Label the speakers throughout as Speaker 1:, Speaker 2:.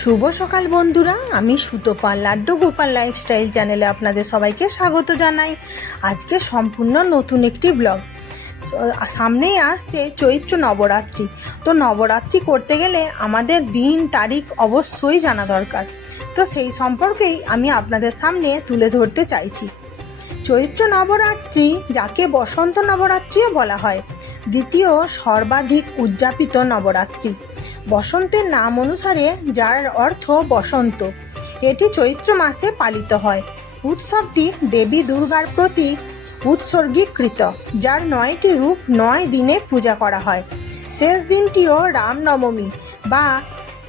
Speaker 1: শুভ সকাল বন্ধুরা, আমি সুতোপাল লাড্ডু গোপাল লাইফস্টাইল চ্যানেলে আপনাদের সবাইকে স্বাগত জানাই। আজকে সম্পূর্ণ নতুন একটি ব্লগ। সামনেই আসছে চৈত্র নবরাত্রি। তো নবরাত্রি করতে গেলে আমাদের দিন, তারিখ অবশ্যই জানা দরকার। তো সেই সম্পর্কেই আমি আপনাদের সামনে তুলে ধরতে চাইছি। চৈত্র নবরাত্রি যাকে বসন্ত নবরাত্রিও বলা হয়, দ্বিতীয় সর্বাধিক উদযাপিত নবরাত্রি। বসন্তের নাম অনুসারে, যার অর্থ বসন্ত, এটি চৈত্র মাসে পালিত হয়। উৎসবটি দেবী দুর্গার প্রতি উৎসর্গীকৃত, যার নয়টি রূপ নয় দিনে পূজা করা হয়। শেষ দিনটিও রামনবমী বা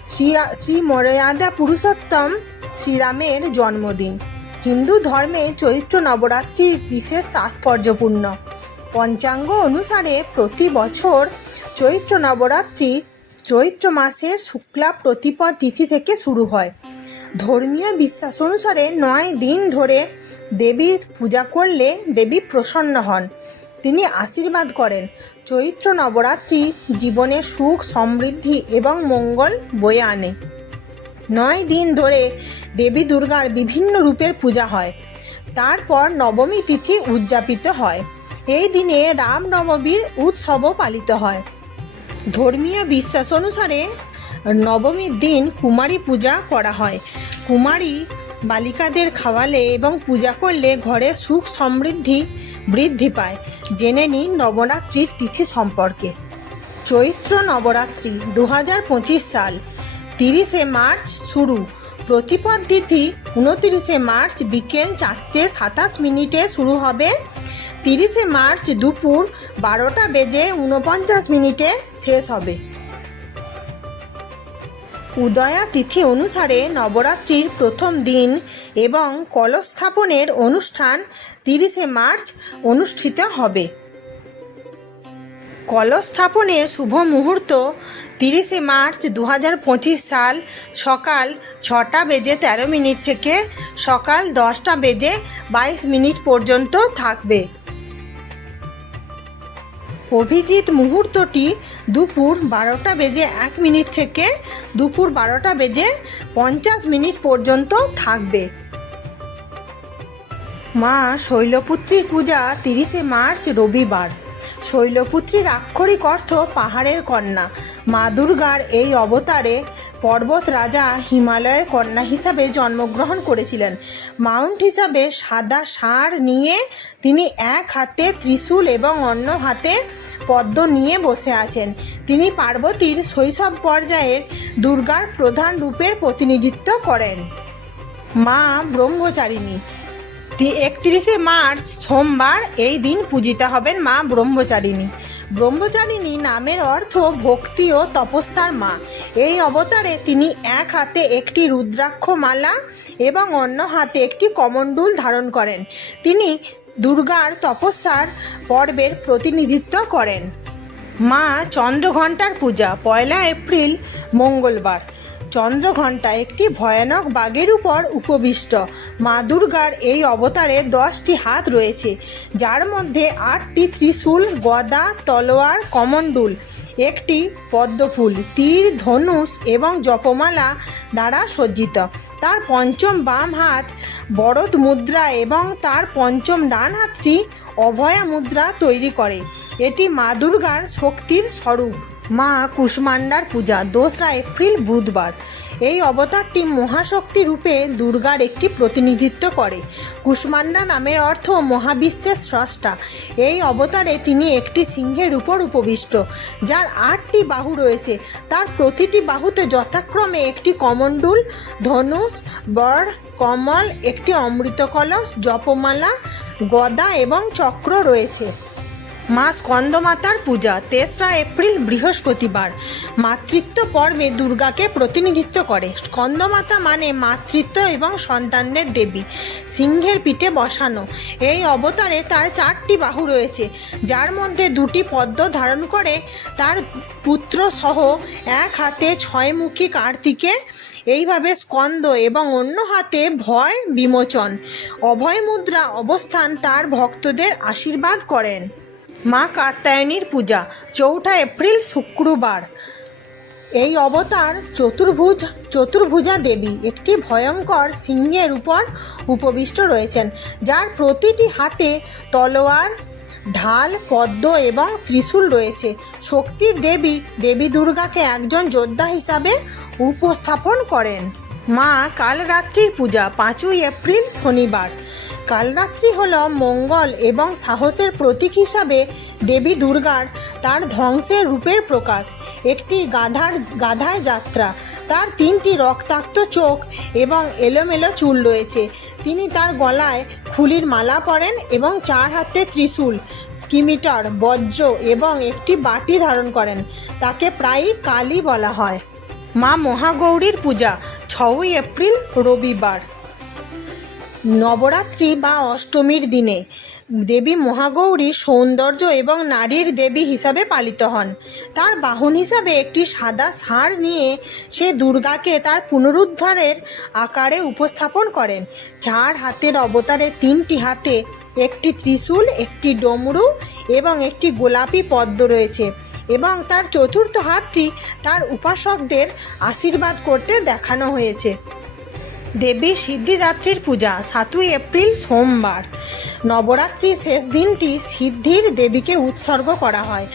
Speaker 1: শ্রী শ্রী মর্যাদা পুরুষোত্তম শ্রীরামের জন্মদিন। হিন্দু ধর্মে চৈত্র নবরাত্রির বিশেষ তাৎপর্যপূর্ণ। পঞ্চাঙ্গ অনুসারে প্রতি বছর চৈত্র নবরাত্রি চৈত্র মাসের শুক্লা প্রতিপদ তিথি থেকে শুরু হয়। ধর্মীয় বিশ্বাস অনুসারে নয় দিন ধরে দেবীর পূজা করলে দেবী প্রসন্ন হন। তিনি আশীর্বাদ করেন। চৈত্র নবরাত্রি জীবনে সুখ, সমৃদ্ধি এবং মঙ্গল বয়ে আনে। নয় দিন ধরে দেবী দুর্গার বিভিন্ন রূপের পূজা হয়। তারপর নবমী তিথি উদযাপিত হয়। এই দিনে রামনবমীর উৎসবও পালিত হয়। ধর্মীয় বিশ্বাস অনুসারে নবমীর দিন কুমারী পূজা করা হয়। কুমারী বালিকাদের খাওয়ালে এবং পূজা করলে ঘরে সুখ সমৃদ্ধি বৃদ্ধি পায়। জেনে নিন নবরাত্রির তিথি সম্পর্কে। চৈত্র নবরাত্রি দু হাজার পঁচিশ সাল, তিরিশে মার্চ শুরু। প্রতিপদ তিথি উনতিরিশে মার্চ বিকেল চারটে সাতাশ মিনিটে শুরু হবে। তিরিশে মার্চ দুপুর বারোটা বেজে উনপঞ্চাশ মিনিটে শেষ হবে। উদয়া তিথি অনুসারে নবরাত্রির প্রথম দিন এবং কলস স্থাপনের অনুষ্ঠান তিরিশে মার্চ অনুষ্ঠিত হবে। কলস স্থাপনের শুভ মুহূর্ত তিরিশে মার্চ দু হাজার পঁচিশ সাল সকাল ছটা বেজে তেরো মিনিট থেকে সকাল দশটা বেজে বাইশ মিনিট পর্যন্ত থাকবে। অভিজিৎ মুহূর্তটি দুপুর বারোটা বেজে এক মিনিট থেকে দুপুর বারোটা বেজে পঞ্চাশ মিনিট পর্যন্ত থাকবে। মা শৈলপুত্রীর পূজা তিরিশে মার্চ রবিবার। শৈলপুত্রীর আক্ষরিক অর্থ পাহাড়ের কন্যা। মা দুর্গার এই অবতারে পর্বত রাজা হিমালয়ের কন্যা হিসাবে জন্মগ্রহণ করেছিলেন। মাউন্ট হিসাবে সাদা ষাঁড় নিয়ে তিনি এক হাতে ত্রিশূল এবং অন্য হাতে পদ্ম নিয়ে বসে আছেন। তিনি পার্বতীর শৈশব পর্যায়ের দুর্গার প্রধান রূপের প্রতিনিধিত্ব করেন। মা ব্রহ্মচারিণী। একত্রিশে মার্চ সোমবার এই দিন পূজিতা হবেন মা ব্রহ্মচারিণী। ব্রহ্মচারিণী নামের অর্থ ভক্তি ও তপস্যার মা। এই অবতারে তিনি এক হাতে একটি রুদ্রাক্ষ মালা এবং অন্য হাতে একটি কমণ্ডুল ধারণ করেন। তিনি দুর্গার তপস্যার পর্বের প্রতিনিধিত্ব করেন। মা চন্দ্রঘণ্টার পূজা, পয়লা এপ্রিল, মঙ্গলবার। চন্দ্রঘণ্টা একটি ভয়ানক বাঘের উপর উপবিষ্ট। মা দুর্গার এই অবতারে দশটি হাত রয়েছে, যার মধ্যে আটটি ত্রিশূল, গদা, তলোয়ার, কমণ্ডুল, একটি পদ্মফুল, তীর, ধনুষ এবং জপমালা দ্বারা সজ্জিত। তার পঞ্চম বাম হাত বরদ মুদ্রা এবং তার পঞ্চম ডান হাতটি অভয়া মুদ্রা তৈরি করে। এটি মা দুর্গার শক্তির স্বরূপ। মা কুষ্মান্ডার পূজা দোসরা এপ্রিল বুধবার। এই অবতারটি মহাশক্তি রূপে দুর্গার একটি প্রতিনিধিত্ব করে। কুষ্মান্ডা নামের অর্থ মহাবিশ্বের স্রষ্টা। এই অবতারে তিনি একটি সিংহের উপর উপবিষ্ট, যার আটটি বাহু রয়েছে। তার প্রতিটি বাহুতে যথাক্রমে একটি কমণ্ডুল, ধনুষ, বর, কমল, একটি অমৃত কলস জপমালা, গদা এবং চক্র রয়েছে। মা স্কন্দমাতার পূজা, তেসরা এপ্রিল বৃহস্পতিবার। মাতৃত্ব পর্বে দুর্গাকে প্রতিনিধিত্ব করে। স্কন্দমাতা মানে মাতৃত্ব এবং সন্তানদের দেবী, সিংহের পিঠে বসানো। এই অবতারে তার চারটি বাহু রয়েছে। যার মধ্যে দুটি পদ্ম ধারণ করে তার পুত্র সহ এক হাতে ছয়মুখী কার্তিকে এইভাবে স্কন্দ এবং অন্য হাতে ভয় বিমোচন। অভয় মুদ্রা অবস্থান তার ভক্তদের আশীর্বাদ করেন। মা কাত্যায়নীর পূজা, চৌঠা এপ্রিল, শুক্রবার। এই অবতার চতুর্ভুজ, চতুর্ভুজা দেবী, একটি ভয়ঙ্কর সিংহের উপর উপবিষ্ট রয়েছেন, যার প্রতিটি হাতে তলোয়ার, ঢাল, পদ্ম এবং ত্রিশূল রয়েছে। শক্তির দেবী দেবী দুর্গাকে একজন যোদ্ধা হিসাবে উপস্থাপন করেন। মা কালরাত্রির পূজা, পাঁচই এপ্রিল, শনিবার। কালরাত্রি হল মঙ্গল এবং সাহসের প্রতীক হিসাবে দেবী দুর্গার, তার ধ্বংসের রূপের প্রকাশ। একটি গাধার, গাধায় যাত্রা। তার তিনটি রক্তাক্ত চোখ এবং এলোমেলো চুল রয়েছে। তিনি তার গলায় ফুলির মালা পরেন এবং চার হাতে ত্রিশূল, স্কিমিটার, বজ্র এবং একটি বাটি ধারণ করেন। তাকে প্রায়ই কালী বলা হয়। মা মহাগৌরীর পূজা, ছয়ই এপ্রিল, রবিবার। নবরাত্রি বা অষ্টমীর দিনে দেবী মহাগৌরী সৌন্দর্য এবং নারীর দেবী হিসাবে পালিত হন। তার বাহন হিসাবে একটি সাদা ষাঁড় নিয়ে সে দুর্গাকে তার পুনরুদ্ধারের আকারে উপস্থাপন করেন। চার হাতের অবতারে তিনটি হাতে একটি ত্রিশূল, একটি ডমরু এবং একটি গোলাপি পদ্ম রয়েছে এবং তার চতুর্থ হাতটি তার উপাসকদের আশীর্বাদ করতে দেখানো হয়েছে। দেবী সিদ্ধিদাত্রীর পূজা, সাতই এপ্রিল, সোমবার। নবরাত্রির শেষ দিনটি সিদ্ধির দেবীকে উৎসর্গ করা হয়।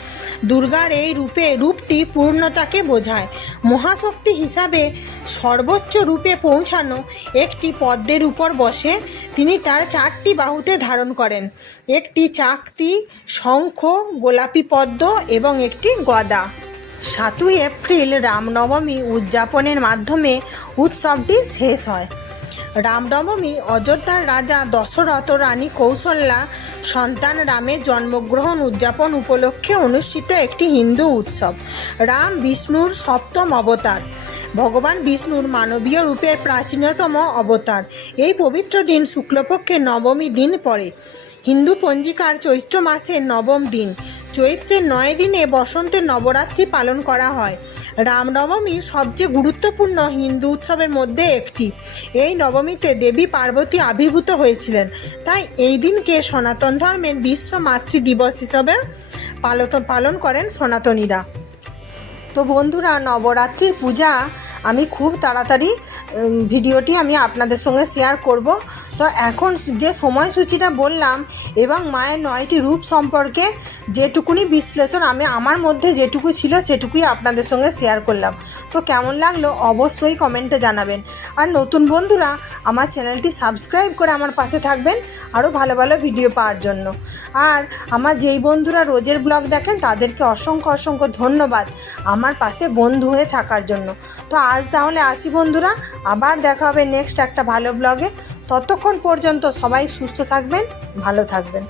Speaker 1: দুর্গার এই রূপে, রূপটি পূর্ণতাকে বোঝায়। মহাশক্তি হিসাবে সর্বোচ্চ রূপে পৌঁছানো একটি পদ্মের উপর বসে তিনি তার চারটি বাহুতে ধারণ করেন। একটি চাকতি, শঙ্খ, গোলাপি পদ্ম এবং একটি গদা। সাতই এপ্রিল রামনবমী উদযাপনের মাধ্যমে উৎসবটি শেষ হয়। রামনবমী অযোধ্যার রাজা দশরথ রানী কৌশল্যা সন্তান রামের জন্মগ্রহণ উদযাপন উপলক্ষে অনুষ্ঠিত একটি হিন্দু উৎসব। রাম, বিষ্ণুর সপ্তম অবতার। ভগবান বিষ্ণুর মানবীয় রূপের প্রাচীনতম অবতার। এই পবিত্র দিন শুক্লপক্ষের নবমী দিন পড়ে। হিন্দু পঞ্জিকার চৈত্র মাসের নবম দিন। চৈত্রের নয় দিনে বসন্তের নবরাত্রি পালন করা হয়। রামনবমী সবচেয়ে গুরুত্বপূর্ণ হিন্দু উৎসবের মধ্যে একটি। এই নবমীতে দেবী পার্বতী আবির্ভূত হয়েছিলেন। তাই এই দিনকে সনাতন ধর্মের বিশ্ব মাতৃ দিবস হিসাবে পালন করেন সনাতনীরা। তো বন্ধুরা, নবরাত্রির পূজা, আমি খুব তাড়াতাড়ি ভিডিওটি আমি আপনাদের সঙ্গে শেয়ার করব। তো এখন যে সময়সূচিটা বললাম এবং মায়ের নয়টি রূপ সম্পর্কে যেটুকুনি বিশ্লেষণ আমি আমার মধ্যে যেটুকু ছিল সেটুকুই আপনাদের সঙ্গে শেয়ার করলাম। তো কেমন লাগল অবশ্যই কমেন্টে জানাবেন। আর নতুন বন্ধুরা, আমার চ্যানেলটি সাবস্ক্রাইব করে আমার পাশে থাকবেন আরও ভালো ভালো ভিডিও পাওয়ার জন্য। আর আমার যেই বন্ধুরা রোজের ব্লগ দেখেন, তাদেরকে অসংখ্য অসংখ্য ধন্যবাদ। আমার পাশে বন্ধু হয়ে থাকার জন্য। তো আজ তাহলে আসি বন্ধুরা, আবার দেখা হবে নেক্সট একটা ভালো ব্লগে ততক্ষণ পর্যন্ত সবাই সুস্থ থাকবেন, ভালো থাকবেন।